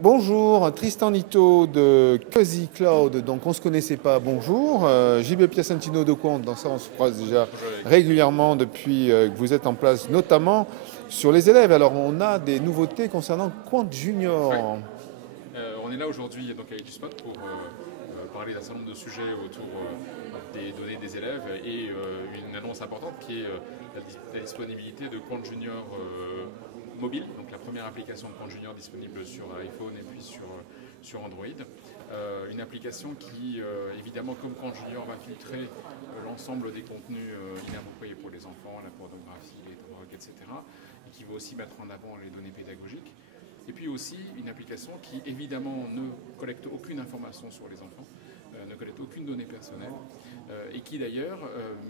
Bonjour, Tristan Nito de Cozy Cloud. Donc on ne se connaissait pas, bonjour. JB Piacentino de Compte, dans ça on se croise déjà régulièrement depuis que vous êtes en place, notamment sur les élèves. Alors on a des nouveautés concernant Quant Oui. Junior. On est là aujourd'hui donc avec Spot pour parler d'un certain nombre de sujets autour des données des élèves et une annonce importante qui est la disponibilité de Quant Junior mobile, donc la première application de Quant Junior disponible sur iPhone et puis sur Android. Une application qui, évidemment, comme Quant Junior, va filtrer l'ensemble des contenus inappropriés pour les enfants, la pornographie, les drogues, etc. Et qui va aussi mettre en avant les données pédagogiques. Et puis aussi une application qui évidemment ne collecte aucune information sur les enfants, ne collecte aucune donnée personnelle, et qui d'ailleurs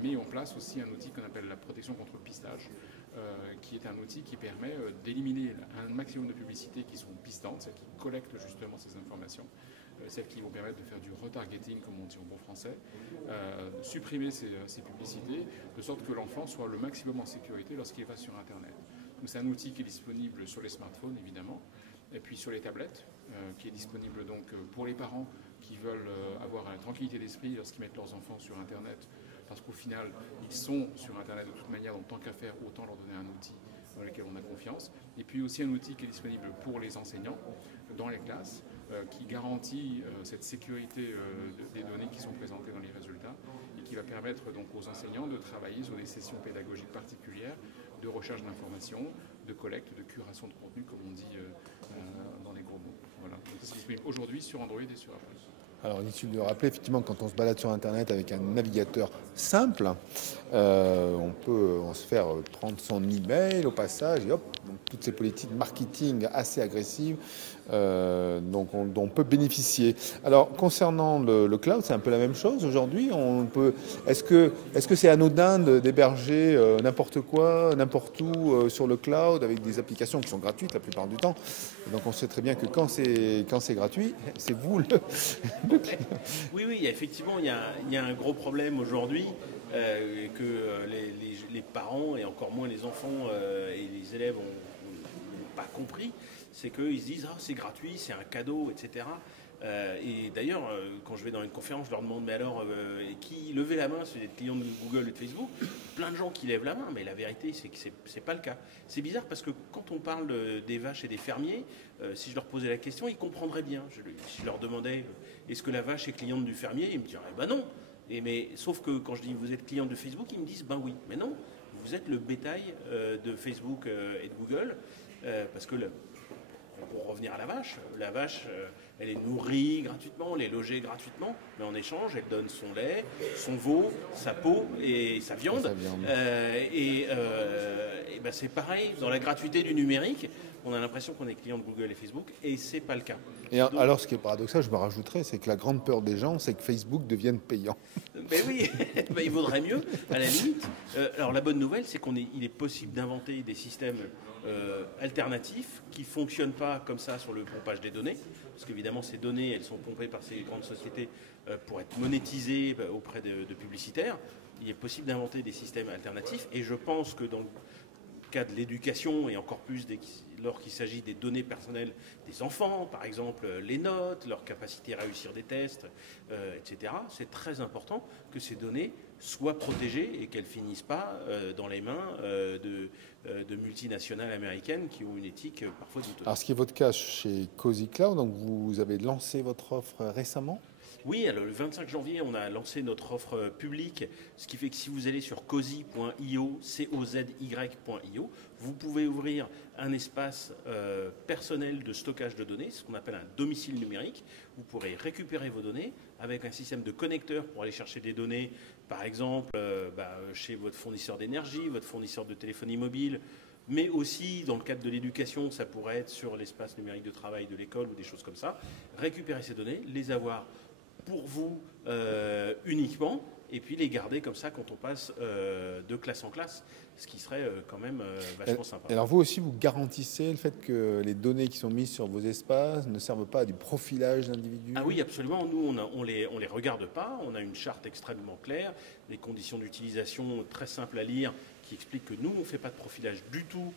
met en place aussi un outil qu'on appelle la protection contre le pistage, qui est un outil qui permet d'éliminer un maximum de publicités qui sont pistantes, celles qui collectent justement ces informations, celles qui vont permettre de faire du retargeting, comme on dit en bon français, supprimer ces publicités, de sorte que l'enfant soit le maximum en sécurité lorsqu'il va sur Internet. C'est un outil qui est disponible sur les smartphones, évidemment, et puis sur les tablettes, qui est disponible donc pour les parents qui veulent avoir la tranquillité d'esprit lorsqu'ils mettent leurs enfants sur Internet, parce qu'au final, ils sont sur Internet de toute manière, donc tant qu'à faire, autant leur donner un outil dans lequel on a confiance. Et puis aussi un outil qui est disponible pour les enseignants dans les classes, qui garantit cette sécurité des données qui sont présentées dans les résultats, et qui va permettre donc aux enseignants de travailler sur des sessions pédagogiques particulières, de recherche d'informations, de collecte, de curation de contenu, comme on dit dans les gros mots. Voilà. C'est disponible aujourd'hui sur Android et sur Apple. Alors inutile de rappeler, effectivement, quand on se balade sur Internet avec un navigateur simple, on peut se faire prendre son email au passage, et hop, donc toutes ces politiques marketing assez agressives dont on peut bénéficier. Alors concernant le cloud, c'est un peu la même chose aujourd'hui. Est-ce que c'est anodin d'héberger n'importe quoi, n'importe où sur le cloud avec des applications qui sont gratuites la plupart du temps. Et donc on sait très bien que quand c'est gratuit, c'est vous le Oui, oui, effectivement, il y a un gros problème aujourd'hui que les parents et encore moins les enfants et les élèves n'ont pas compris. C'est qu'ils se disent « Ah, c'est gratuit, c'est un cadeau, etc. » Et d'ailleurs, quand je vais dans une conférence, je leur demande « Mais alors, qui levez la main, c'est des clients de Google et de Facebook ?» Plein de gens qui lèvent la main, mais la vérité, c'est que c'est pas le cas. C'est bizarre parce que quand on parle des vaches et des fermiers, si je leur posais la question, ils comprendraient bien. Si je leur demandais est-ce que la vache est cliente du fermier, ils me diraient ben non. Mais sauf que quand je dis vous êtes client de Facebook, ils me disent ben oui. Mais non, vous êtes le bétail de Facebook et de Google parce que pour revenir à la vache, elle est nourrie gratuitement, elle est logée gratuitement, mais en échange, elle donne son lait, son veau, sa peau et sa viande. Et ben c'est pareil, dans la gratuité du numérique, on a l'impression qu'on est client de Google et Facebook, et c'est pas le cas. Et alors, ce qui est paradoxal, je me rajouterais, c'est que la grande peur des gens, c'est que Facebook devienne payant. Mais oui, il vaudrait mieux, à la limite. Alors la bonne nouvelle, c'est qu'il est possible d'inventer des systèmes alternatifs qui ne fonctionnent pas comme ça sur le pompage des données, parce qu'évidemment ces données, elles sont pompées par ces grandes sociétés pour être monétisées auprès de publicitaires. Il est possible d'inventer des systèmes alternatifs, et je pense que dans le cas de l'éducation, et encore plus lorsqu'il s'agit des données personnelles des enfants, par exemple les notes, leur capacité à réussir des tests, etc., c'est très important que ces données soient protégées et qu'elles ne finissent pas dans les mains de multinationales américaines qui ont une éthique parfois douteuse. Alors, ce qui est votre cas chez Cozy Cloud, donc vous avez lancé votre offre récemment ? Oui, alors le 25 janvier, on a lancé notre offre publique, ce qui fait que si vous allez sur cozy.io, COZY.io, vous pouvez ouvrir un espace personnel de stockage de données, ce qu'on appelle un domicile numérique. Vous pourrez récupérer vos données avec un système de connecteurs pour aller chercher des données, par exemple chez votre fournisseur d'énergie, votre fournisseur de téléphonie mobile, mais aussi dans le cadre de l'éducation, ça pourrait être sur l'espace numérique de travail de l'école ou des choses comme ça. Récupérer ces données, les avoir pour vous uniquement, et puis les garder comme ça quand on passe de classe en classe, ce qui serait quand même vachement sympa. Et alors vous aussi, vous garantissez le fait que les données qui sont mises sur vos espaces ne servent pas à du profilage d'individus ? Ah oui, absolument. Nous, on les regarde pas. On a une charte extrêmement claire, des conditions d'utilisation très simples à lire qui expliquent que nous, on ne fait pas de profilage du tout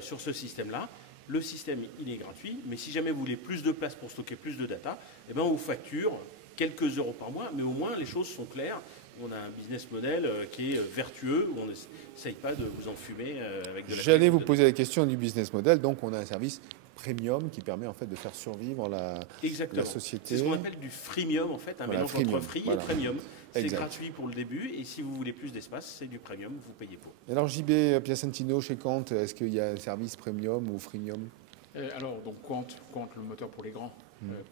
sur ce système-là. le système il est gratuit, mais si jamais vous voulez plus de place pour stocker plus de data, eh ben on vous facture quelques euros par mois, mais au moins les choses sont claires. On a un business model qui est vertueux, où on n'essaye pas de vous enfumer avec de la... J'allais vous poser la question du business model, donc on a un service premium qui permet en fait de faire survivre la société. C'est ce qu'on appelle du freemium en fait, un mélange entre free et premium. C'est gratuit pour le début et si vous voulez plus d'espace, c'est du premium, vous payez pour. Alors JB Piacentino chez Quant, est-ce qu'il y a un service premium ou freemium? Alors, donc Quant, le moteur pour les grands,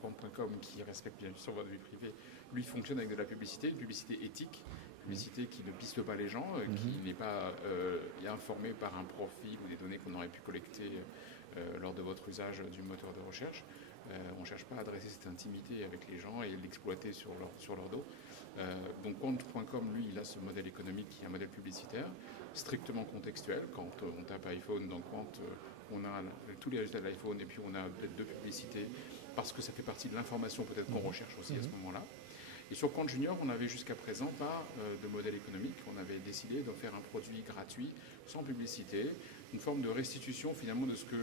Quant.com, qui respecte bien sûr votre vie privée, lui fonctionne avec de la publicité, une publicité éthique, une publicité qui ne piste pas les gens, qui n'est pas informée par un profil ou des données qu'on aurait pu collecter lors de votre usage du moteur de recherche. On ne cherche pas à adresser cette intimité avec les gens et l'exploiter sur leur dos. Donc Quant.com, lui, il a ce modèle économique qui est un modèle publicitaire, strictement contextuel. Quand on tape iPhone dans Quant, on a tous les résultats de l'iPhone et puis on a peut-être deux publicités parce que ça fait partie de l'information peut-être qu'on recherche aussi à ce moment-là. Et sur Quant Junior, on n'avait jusqu'à présent pas de modèle économique. On avait décidé d'en faire un produit gratuit, sans publicité, une forme de restitution finalement de ce que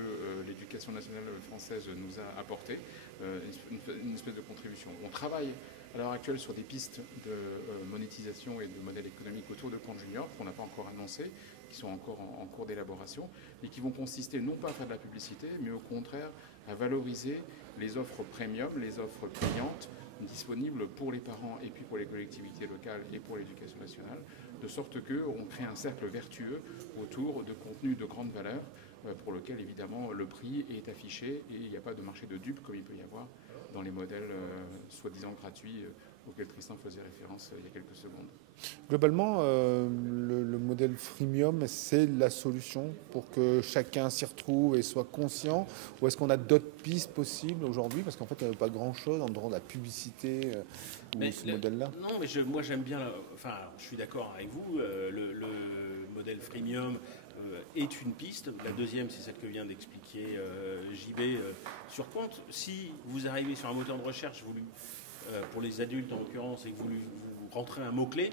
l'éducation nationale française nous a apporté, une espèce de contribution. On travaille à l'heure actuelle sur des pistes de monétisation et de modèle économique autour de Quant Junior qu'on n'a pas encore annoncé, qui sont encore en cours d'élaboration et qui vont consister non pas à faire de la publicité, mais au contraire à valoriser les offres premium, les offres payantes disponibles pour les parents et puis pour les collectivités locales et pour l'éducation nationale, de sorte qu'on crée un cercle vertueux autour de contenus de grande valeur pour lequel évidemment le prix est affiché et il n'y a pas de marché de dupes comme il peut y avoir dans les modèles soi-disant gratuits auxquels Tristan faisait référence il y a quelques secondes. Globalement, le modèle freemium, c'est la solution pour que chacun s'y retrouve et soit conscient, ou est-ce qu'on a d'autres pistes possibles aujourd'hui? Parce qu'en fait, il n'y a pas grand-chose en dehors de la publicité ou ce modèle-là. Non, mais moi j'aime bien, enfin je suis d'accord avec vous, le modèle freemium est une piste. La deuxième, c'est celle que vient d'expliquer JB sur Quant. Si vous arrivez sur un moteur de recherche pour les adultes en l'occurrence et que vous rentrez un mot-clé,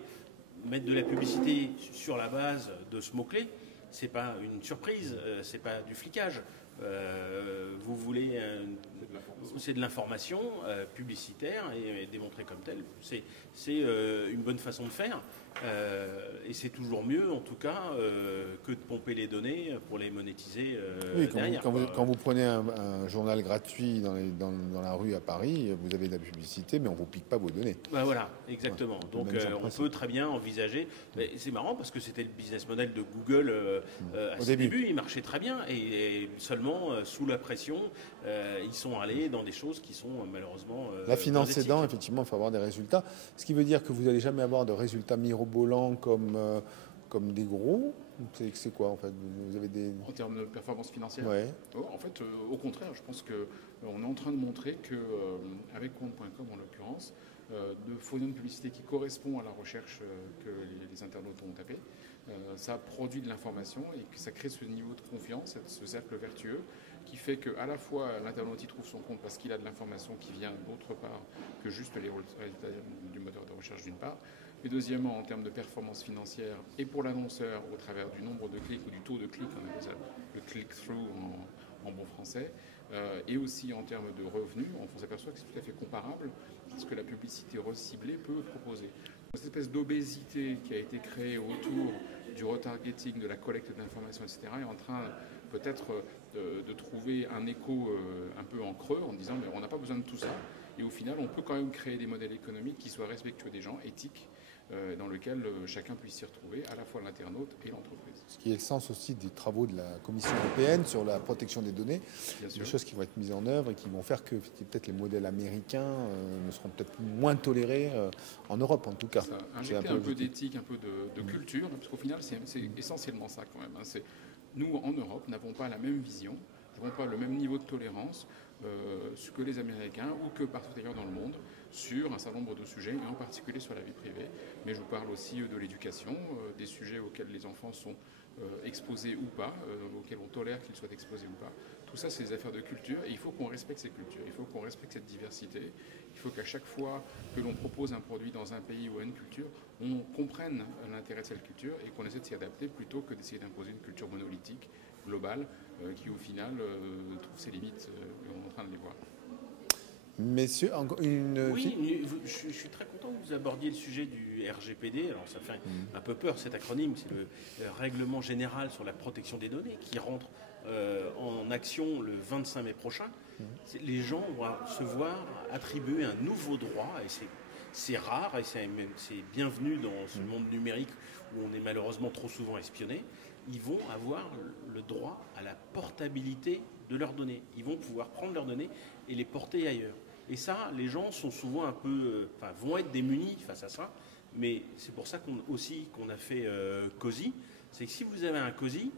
mettre de la publicité sur la base de ce mot-clé, c'est pas une surprise, c'est pas du flicage. Vous voulez c'est de l'information publicitaire et démontrée comme telle. C'est une bonne façon de faire et c'est toujours mieux en tout cas que de pomper les données pour les monétiser derrière. Quand vous prenez un journal gratuit dans la rue à Paris, vous avez de la publicité, mais on ne vous pique pas vos données. Ben voilà, exactement. Donc on peut très bien envisager. C'est marrant parce que c'était le business model de Google à ses débuts. Il marchait très bien et seulement sous la pression, ils sont allés dans des choses qui sont malheureusement... la finance aidant, effectivement, il faut avoir des résultats. Ce qui veut dire que vous n'allez jamais avoir de résultats mirobolants comme des gros. C'est quoi en fait? Vous avez des... En termes de performance financière? Ouais. En fait, au contraire, je pense qu'on est en train de montrer qu'avec Quant.com en l'occurrence, de fournir une publicité qui correspond à la recherche que les internautes ont tapée, ça produit de l'information et que ça crée ce niveau de confiance, ce cercle vertueux qui fait qu'à la fois l'internaute y trouve son compte parce qu'il a de l'information qui vient d'autre part que juste les résultats du moteur de recherche d'une part, et deuxièmement en termes de performance financière et pour l'annonceur au travers du nombre de clics ou du taux de clics, on appelle ça le click-through en bon français, et aussi en termes de revenus, on s'aperçoit que c'est tout à fait comparable à ce que la publicité reciblée peut proposer. Cette espèce d'obésité qui a été créée autour du retargeting, de la collecte d'informations, etc., est en train peut-être de trouver un écho un peu en creux en disant mais on n'a pas besoin de tout ça. Et au final, on peut quand même créer des modèles économiques qui soient respectueux des gens, éthiques, dans lequel chacun puisse s'y retrouver, à la fois l'internaute et l'entreprise. Ce qui est le sens aussi des travaux de la Commission européenne sur la protection des données, des choses qui vont être mises en œuvre et qui vont faire que peut-être les modèles américains ne seront peut-être moins tolérés en Europe en tout cas. Injecter un peu d'éthique, un peu de culture, parce qu'au final c'est essentiellement ça quand même. Nous en Europe n'avons pas la même vision, nous n'avons pas le même niveau de tolérance que les Américains ou que partout ailleurs dans le monde sur un certain nombre de sujets, et en particulier sur la vie privée. Mais je vous parle aussi de l'éducation, des sujets auxquels les enfants sont exposés ou pas, auxquels on tolère qu'ils soient exposés ou pas. Tout ça, c'est des affaires de culture et il faut qu'on respecte ces cultures, il faut qu'on respecte cette diversité. Il faut qu'à chaque fois que l'on propose un produit dans un pays ou une culture, on comprenne l'intérêt de cette culture et qu'on essaie de s'y adapter plutôt que d'essayer d'imposer une culture monolithique, globale, qui au final trouve ses limites et on est en train de les voir. Messieurs, encore une... Oui, je suis très content que vous abordiez le sujet du RGPD. Alors ça fait un peu peur cet acronyme, c'est le Règlement général sur la protection des données qui rentre en action le 25 mai prochain. Les gens vont se voir attribuer un nouveau droit, et c'est rare, et c'est bienvenu dans ce monde numérique où on est malheureusement trop souvent espionné. Ils vont avoir le droit à la portabilité de leurs données. Ils vont pouvoir prendre leurs données et les porter ailleurs. Et ça, les gens sont souvent un peu, vont être démunis face à ça. Mais c'est pour ça qu'on a fait COSI. C'est que si vous avez un COSI,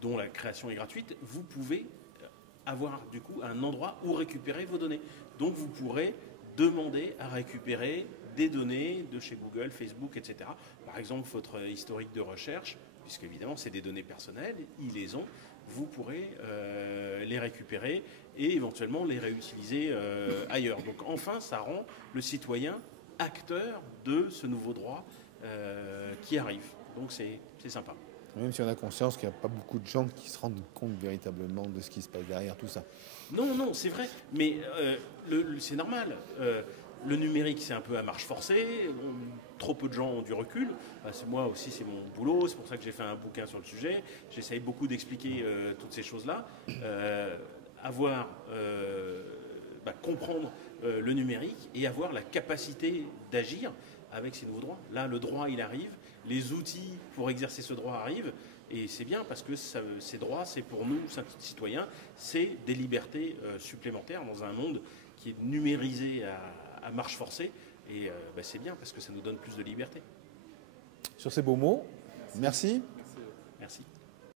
dont la création est gratuite, vous pouvez avoir du coup un endroit où récupérer vos données. Donc vous pourrez demander à récupérer des données de chez Google, Facebook, etc. Par exemple, votre historique de recherche, puisqu'évidemment c'est des données personnelles, ils les ont, vous pourrez les récupérer et éventuellement les réutiliser ailleurs. Donc enfin, ça rend le citoyen acteur de ce nouveau droit qui arrive. Donc c'est sympa. Même si on a conscience qu'il n'y a pas beaucoup de gens qui se rendent compte véritablement de ce qui se passe derrière tout ça. Non, c'est vrai, mais c'est normal. Le numérique, c'est un peu à marche forcée. Trop peu de gens ont du recul. Moi aussi, c'est mon boulot. C'est pour ça que j'ai fait un bouquin sur le sujet. J'essaye beaucoup d'expliquer toutes ces choses-là. Comprendre le numérique et avoir la capacité d'agir avec ces nouveaux droits. Là, le droit, il arrive. Les outils pour exercer ce droit arrivent. Et c'est bien parce que ces droits, c'est pour nous, citoyens, c'est des libertés supplémentaires dans un monde qui est numérisé à marche forcée. Et c'est bien parce que ça nous donne plus de liberté. Sur ces beaux mots, merci.